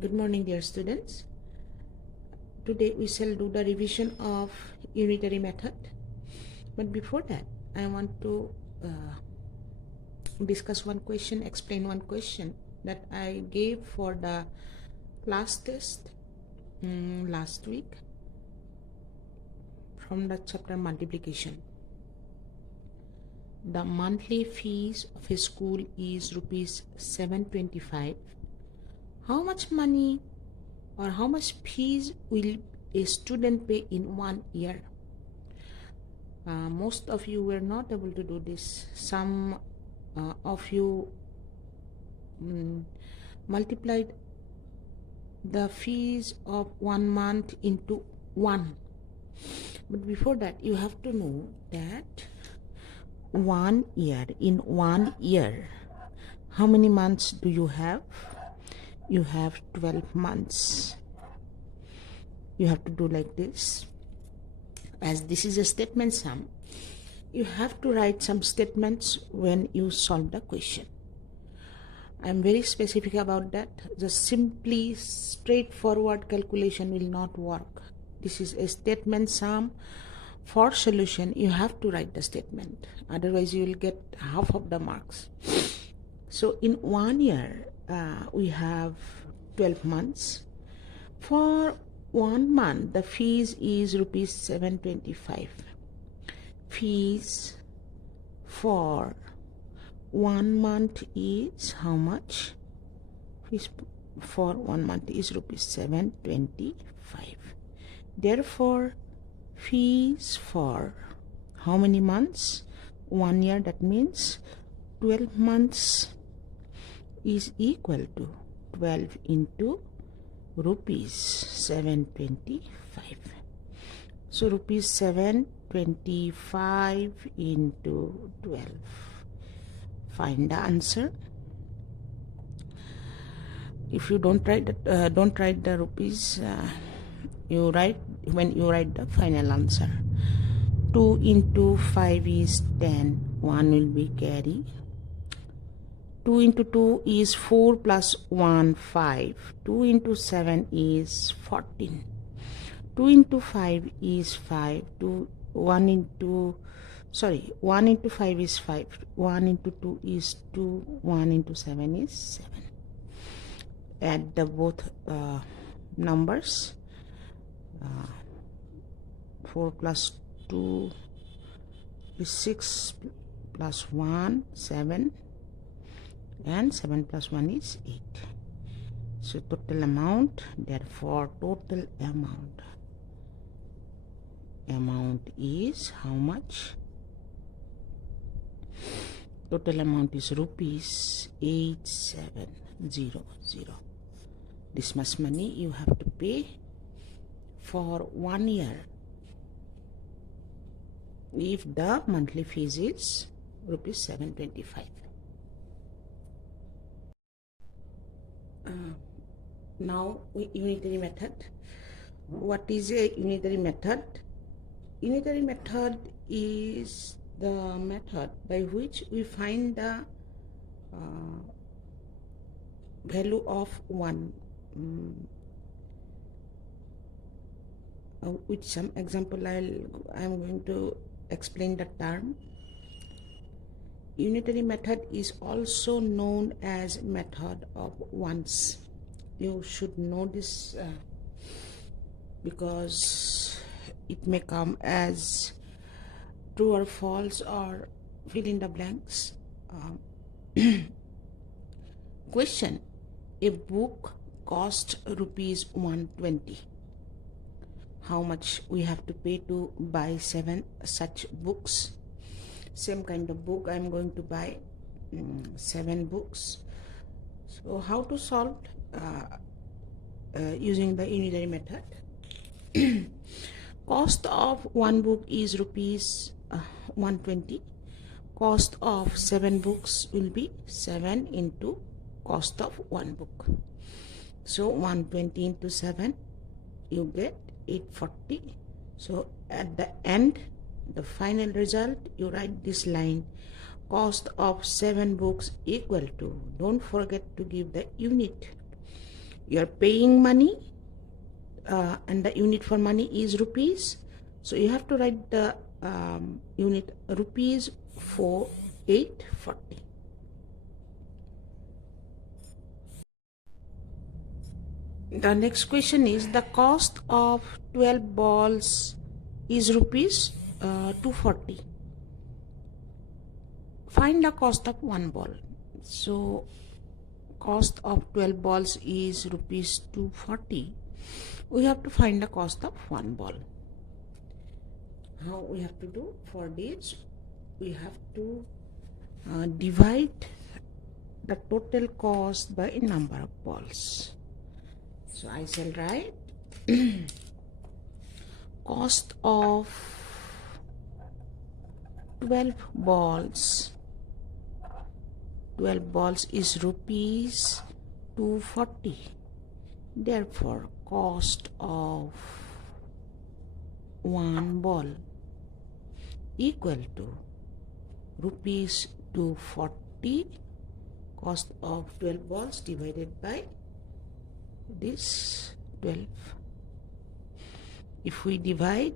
Good morning, dear students. Today we shall do the revision of unitary method. But before that, I want to discuss one question, explain one question that I gave for the class test last week from the chapter multiplication. The monthly fees of a school is rupees 725. How much money or how much fees will a student pay in 1 year? Most of you were not able to do this. Some of you multiplied the fees of 1 month into 1. But before that, you have to know that 1 year, in 1 year, how many months do you have? You have 12 months. You have to do like this. As this is a statement sum, you have to write some statements when you solve the question. I'm very specific about that. Just simply straightforward calculation will not work. This is a statement sum. For solution, you have to write the statement. Otherwise, you will get half of the marks. So in 1 year, we have 12 months. For 1 month, the fees is rupees 725. Fees for 1 month is how much? Fees for 1 month is rupees 725. Therefore, fees for how many months? 1 year, that means 12 months is equal to 12 into rupees 725. So rupees 725 into 12. Find the answer. If you don't write the rupees, you write when you write the final answer. 2 into 5 is 10. 1 will be carry. 2 into 2 is 4 plus 1, 5. 2 into 7 is 14. 2 into 5 is 5. 1 into 5 is 5. 1 into 2 is 2. 1 into 7 is 7. Add the both numbers. 4 plus 2 is 6 plus 1, 7. And 7 plus 1 is 8. So total amount, therefore total amount is how much? Total amount is rupees 8700. This much money you have to pay for 1 year if the monthly fees is rupees 725. Now unitary method. What is a unitary method? Unitary method is the method by which we find the value of 1. With some example, I'm going to explain the term. Unitary method is also known as method of ones. You should know this because it may come as true or false or fill in the blanks. Question: a book cost rupees 120. How much we have to pay to buy 7 such books? Same kind of book I'm going to buy 7 books. So how to solve using the unitary method? Cost of 1 book is rupees 120. Cost of 7 books will be 7 into cost of 1 book. So 120 into 7, you get 840. So at the end, the final result, you write this line: cost of 7 books equal to, don't forget to give the unit. you're paying money, and the unit for money is rupees. So you have to write the unit rupees for 840. The next question is the cost of 12 balls is rupees 240. Find the cost of one ball. So cost of 12 balls is rupees 240. We have to find the cost of one ball. How we have to do for this? We have to divide the total cost by number of balls. So I shall write cost of 12 balls. 12 balls is rupees 240. Therefore, cost of one ball equal to rupees 240, cost of 12 balls divided by this 12. If we divide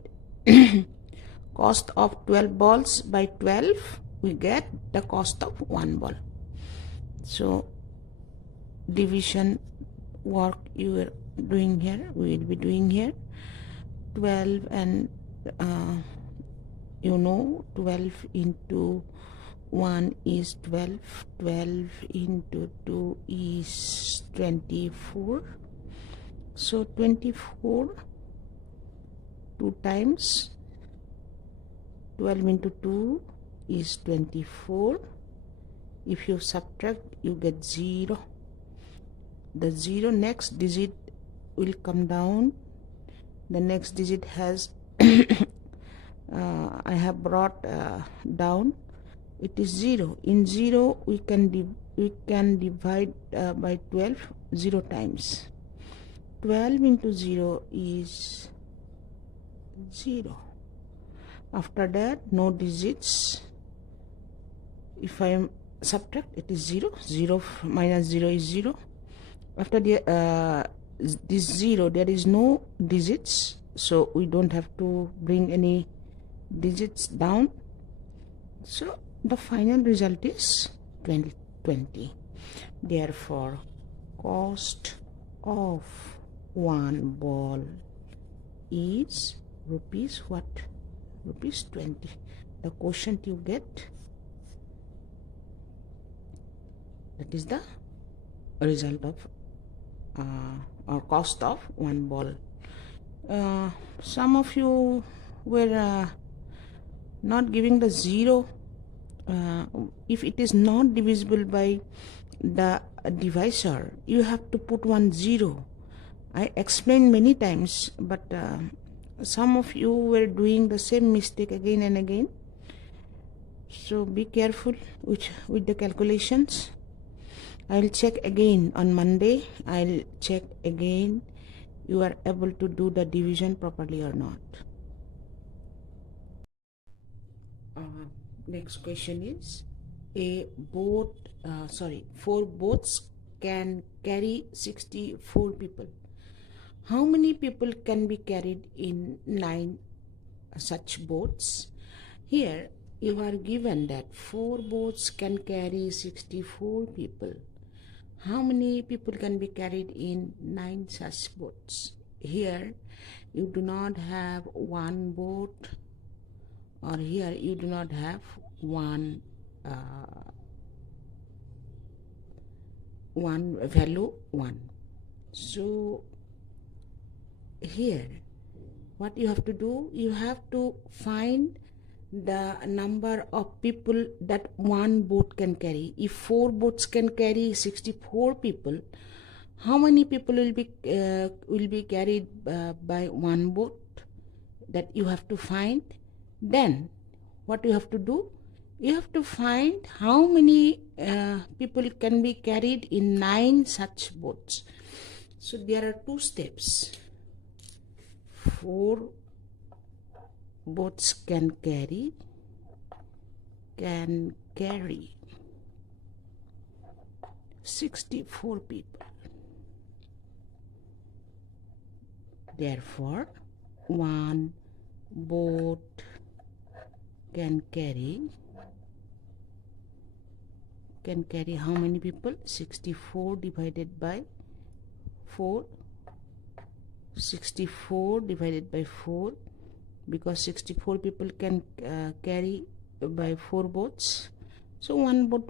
cost of 12 balls by 12, we get the cost of one ball. So division work you are doing here, we will be doing here 12, and 12 into 1 is 12, 12 into 2 is 24. So 24 2 times 12 into 2 is 24. If you subtract, you get 0. The 0 next digit will come down. The next digit has I have brought down. It is 0. In 0 we can divide by 12 0 times. 12 into 0 is 0. After that, no digits. If I am subtract, it is 0. 0 minus 0 is 0. After this 0, there is no digits, so we don't have to bring any digits down. So the final result is 20. Therefore, cost of one ball is rupees what? Rupees 20. The quotient you get, that is the result of or cost of one ball. Some of you were not giving the 0. If it is not divisible by the divisor, you have to put 0. I explained many times, but some of you were doing the same mistake again and again. So be careful with the calculations. I'll check again on Monday. I'll check again you are able to do the division properly or not. Next question is four boats can carry 64 people. How many people can be carried in 9 such boats? Here you are given that 4 boats can carry 64 people. How many people can be carried in 9 such boats? Here you do not have one boat, or here you do not have one value 1. So here what you have to do, you have to find the number of people that one boat can carry. If 4 boats can carry 64 people, how many people will be carried by one boat? That you have to find. Then what you have to do, you have to find how many people can be carried in 9 such boats. So there are 2 steps. 4 boats can carry 64 people. Therefore, one boat can carry how many people? 64 divided by 4. 64 divided by 4, because 64 people can carry by 4 boats. So one boat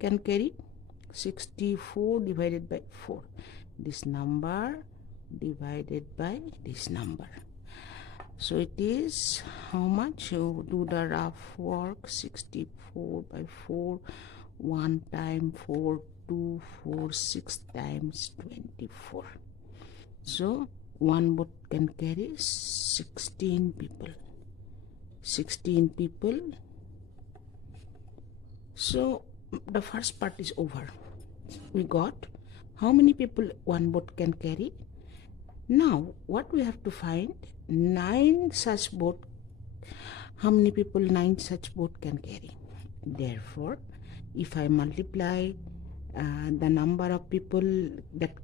can carry 64 divided by 4. This number divided by this number. So it is how much? You do the rough work. 64 by 4, 1 time 4, 2, 4, 6 times 24. So one boat can carry 16 people. 16 people. So the first part is over. We got how many people one boat can carry. Now what we have to find? 9 such boat. How many people 9 such boat can carry? Therefore, if I multiply the number of people that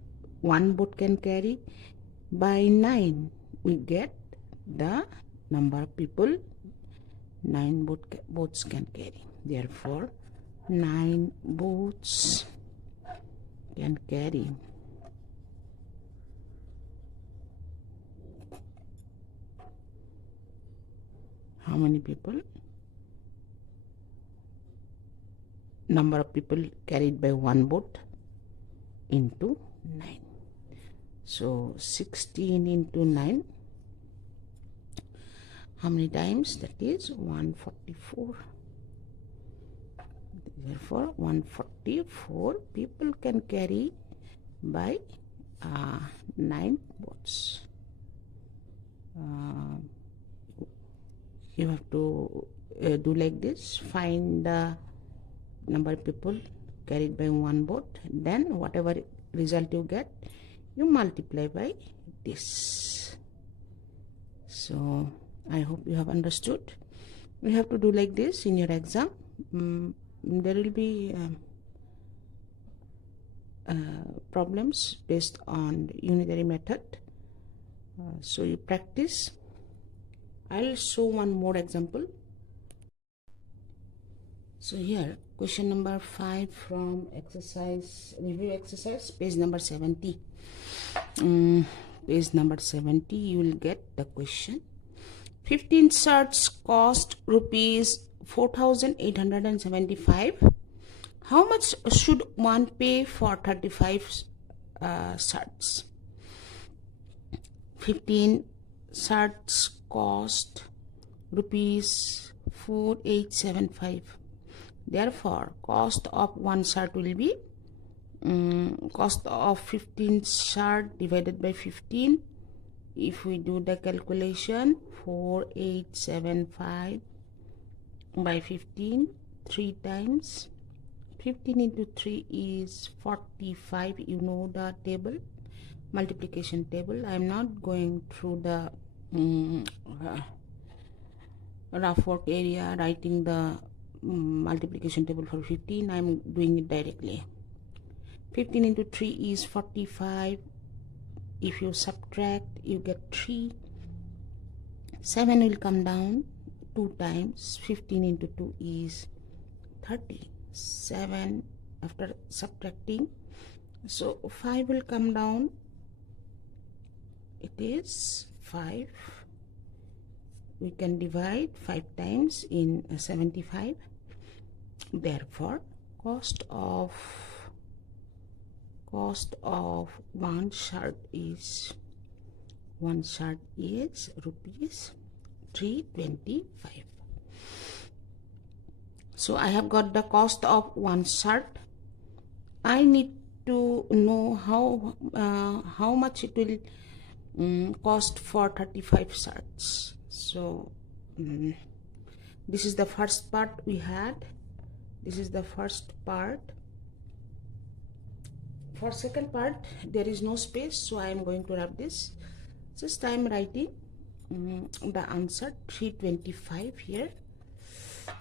one boat can carry by 9, we get the number of people 9 boats can carry. Therefore, 9 boats can carry how many people? Number of people carried by one boat into 9. So 16 into 9. How many times? That is 144. Therefore, 144 people can carry by 9 boats. You have to do like this. Find the number of people carried by one boat. Then whatever result you get, you multiply by this. So I hope you have understood. You have to do like this in your exam. There will be problems based on unitary method. So you practice. I'll show one more example. So here, question number 5 from review exercise, page number 70. Page number 70, you will get the question. 15 shirts cost rupees 4,875. How much should one pay for 35 shirts? 15 shirts cost rupees 4,875. Therefore, cost of one shirt will be cost of 15 shirt divided by 15. If we do the calculation, 4,875 by 15, 3 times. 15 into 3 is 45. You know the table, multiplication table. I am not going through the rough work area writing the multiplication table for 15. I am doing it directly. 15 into 3 is 45. If you subtract, you get 3. 7 will come down 2 times. 15 into 2 is 30. 7 after subtracting. So 5 will come down. It is 5. We can divide 5 times in 75. Therefore, cost of one shirt is rupees 325. So I have got the cost of one shirt. I need to know how much it will cost for 35 shirts. So this is the first part we had. This is the first part. For second part, there is no space, so I am going to wrap this. Just I am writing the answer 325 here,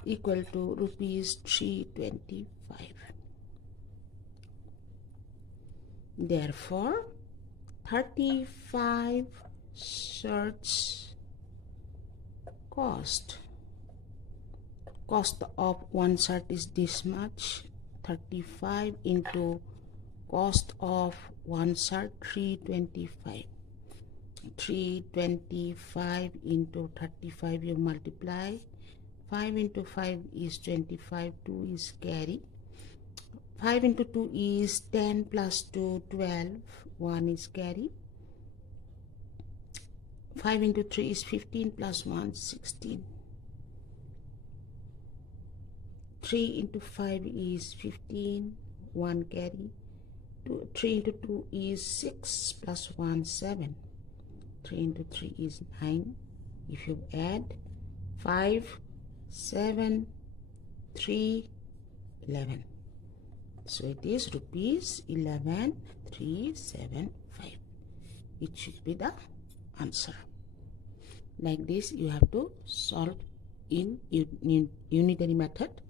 equal to rupees 325. Therefore, 35 shirts cost of one shirt is this much, 35 into cost of one shirt 325. 325 into 35 you multiply, 5 into 5 is 25, 2 is carry, 5 into 2 is 10 plus 2 12, 1 is carry, 5 into 3 is 15 plus 1 16, 3 into 5 is 15, 1 carry, 3 into 2 is 6 plus 1 7, 3 into 3 is 9. If you add 5 7 3 11, so it is rupees 11,375. It should be the answer. Like this you have to solve in unitary method.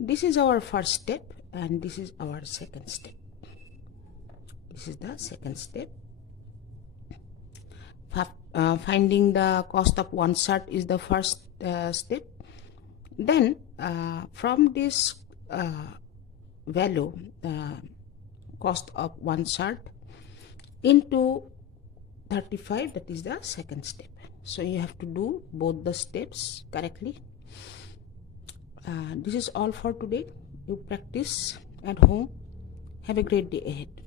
This is our first step and this is our second step. This is the second step. Finding the cost of one shirt is the first step. Then from this value, cost of one shirt into 35, that is the second step. So you have to do both the steps correctly. This is all for today. You practice at home. Have a great day ahead.